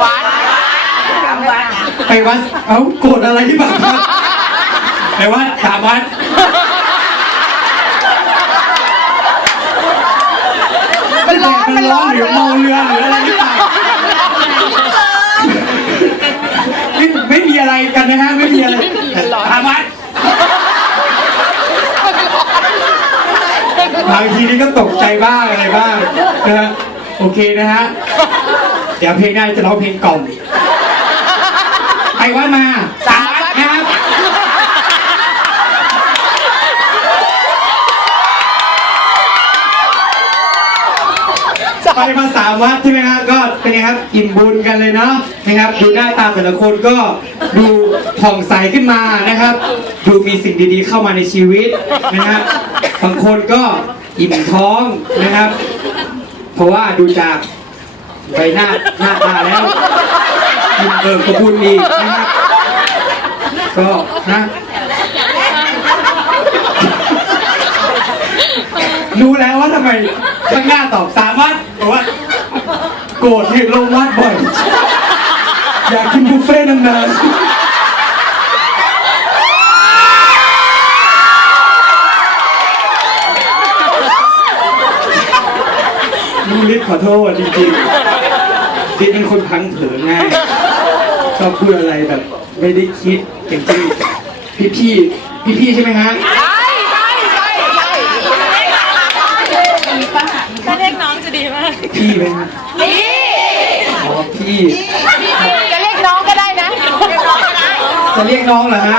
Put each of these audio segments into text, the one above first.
วัดไปวัด เอ้าโกรธอะไรที่แบบวัดไปวัดสามวัด มันร้อนมัมันนร้ร้ออนนหรือเมาเรือหรืออะไรหรือเปล่าไม่ไม่มีอะไรกันนะฮะไม่มีอะไรสามวัดบางทีนี่ก็ตกใจบ้างอะไรบ้างนะฮะ โอเคนะฮะ เดี๋ยวเพลงหน้าจะร้องเพลงกล่อม ไปวัดมาสามวัดนะครับ ไปมาสามวัดใช่ไหมครับก็เป็นไงครับอิ่มบุญกันเลยเนาะนะครับดูหน้าตาแต่ละคนก็ดูผ่องใสขึ้นมานะครับ ดูมีสิ่งดีๆเข้ามาในชีวิตนะครับบางคนก็อิ่มท้องนะครับ เพราะว่าดูจากใบหน้าหน้าตาแล้วอิ่มเอิบกระบุญอีนะครับ ก็นะรู้แล้วว่าทำไมข้างหน้าตอบสามวัดเพราะว่า โกรธเห็นลงวัดบ่อย อยากกินบุฟเฟ่ต์นานๆ ลุงลิศขอโทษจริงๆลิศเป็นคนพังเผือง่ายชอบพูดอะไรแบบ ไม่ได้คิดจริงๆพี่พี่พี่พี่ๆใช่ไหมฮะใช่ใช่ใช่ใช่ถ้าเรียกน้องจะดีมากพี่ไหมฮะนี่อ๋อพี่จะเรียกน้องก็ได้นะ จะเรียกน้องเหรอฮะ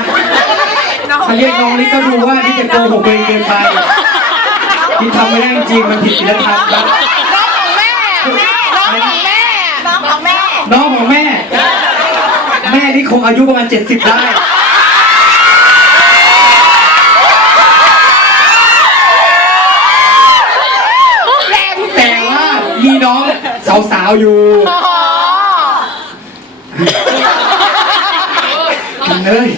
ถ้าเรียกน้องนี่ก็ดูว่านี่จะโกหกตัวเองเกินไปที่ทำไม่ได้จริงๆมันผิดศีลธรรมครับน้องของ แม่น้องของแม่น้องของแม่น้องของแม่ แม่นี่คงอายุประมาณ 70 ได้ แรงแต่ว่ามีน้องสาวๆอยู่อ๋อกันเลย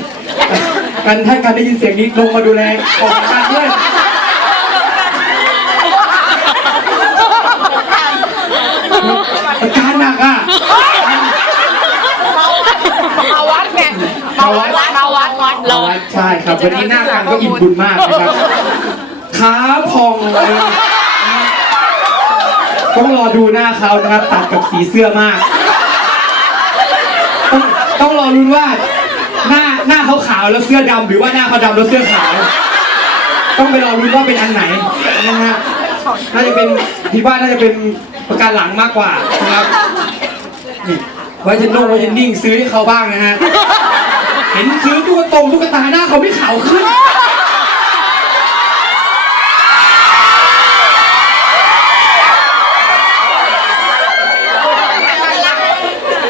กันถ้าการได้ยินเสียงนี้ลงมาดูแลออกการด้วยอาการหนักอะ มาวัดไงมาวัดมาวัดวัด รอใช่ครับวันนี้หน้ากันก็อิ่มบุญมากนะครับขาพองเลยต้องรอดูหน้าเขานะครับตัดกับสีเสื้อมาก ต้องต้องรอรุ้นว่า หน้าหน้าเขาขาวแล้วเสื้อดำหรือว่าหน้าเขาดำแล้วเสื้อขาว ต้องไปรอรุ้นว่าเป็นอันไหนนะฮะน่าจะเป็นที่ว่าน่าจะเป็นประการหลังมากกว่านะครับนี่ไว้เทนนุ่งไว้เทนนิ่งซื้อให้เขาบ้างนะฮะ เห็นซื้อตุ๊กตงตุ๊กตาหน้าเขาไม่ขาวขึ้น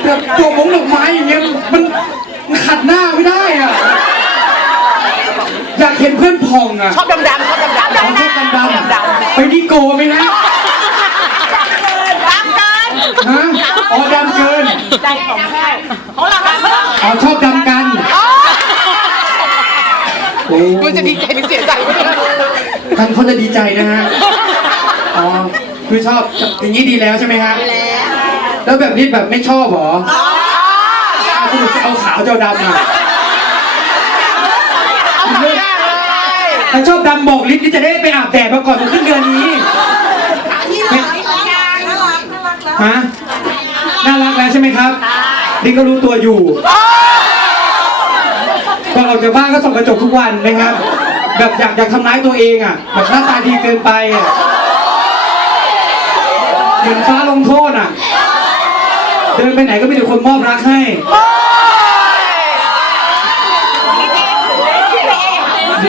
แบบตัวมงดอกไม้อย่างเงี้ยมันมันขัดหน้าไม่ได้อะ อยากเห็นเพื่อนพองอะชอบดำดำชอบดำดำขอชอบดำดดำำไปดิโกไหมนะดำกันฮะอ๋อดำเกินดำของแม่ของเราดำเพิ่ม อ๋อชอบดำ กันโอ้มันจะดีใจหรือเสียใจไม่รู้กันเขาจะดีใจนะฮะ อ๋อ คือชอบอย่างนี้ดีแล้วใช่ไหมฮะ แล้วแบบนี้แบบไม่ชอบเหรอเอาสรุปจะเอาขาวจะเอาดำอะเอาสองอย่างเลยถ้าชอบดำบอกลิฟต์นี่จะได้ไปอาบแดดมาก่อนมาขึ้นเดือนนี้ฮะ น่ารักแล้วใช่ไหมครับลิฟต์ก็รู้ตัวอยู่ก่อน ออกจากบ้านก็ส่องกระจกทุกวันนะครับ แบบอยากอยากทำร้ายตัวเองอะแบบหน้าตาดีเกินไปอะเหมือนฟ้าลงโทษอะ เดินไปไหนก็มีแต่คนมอบรักให้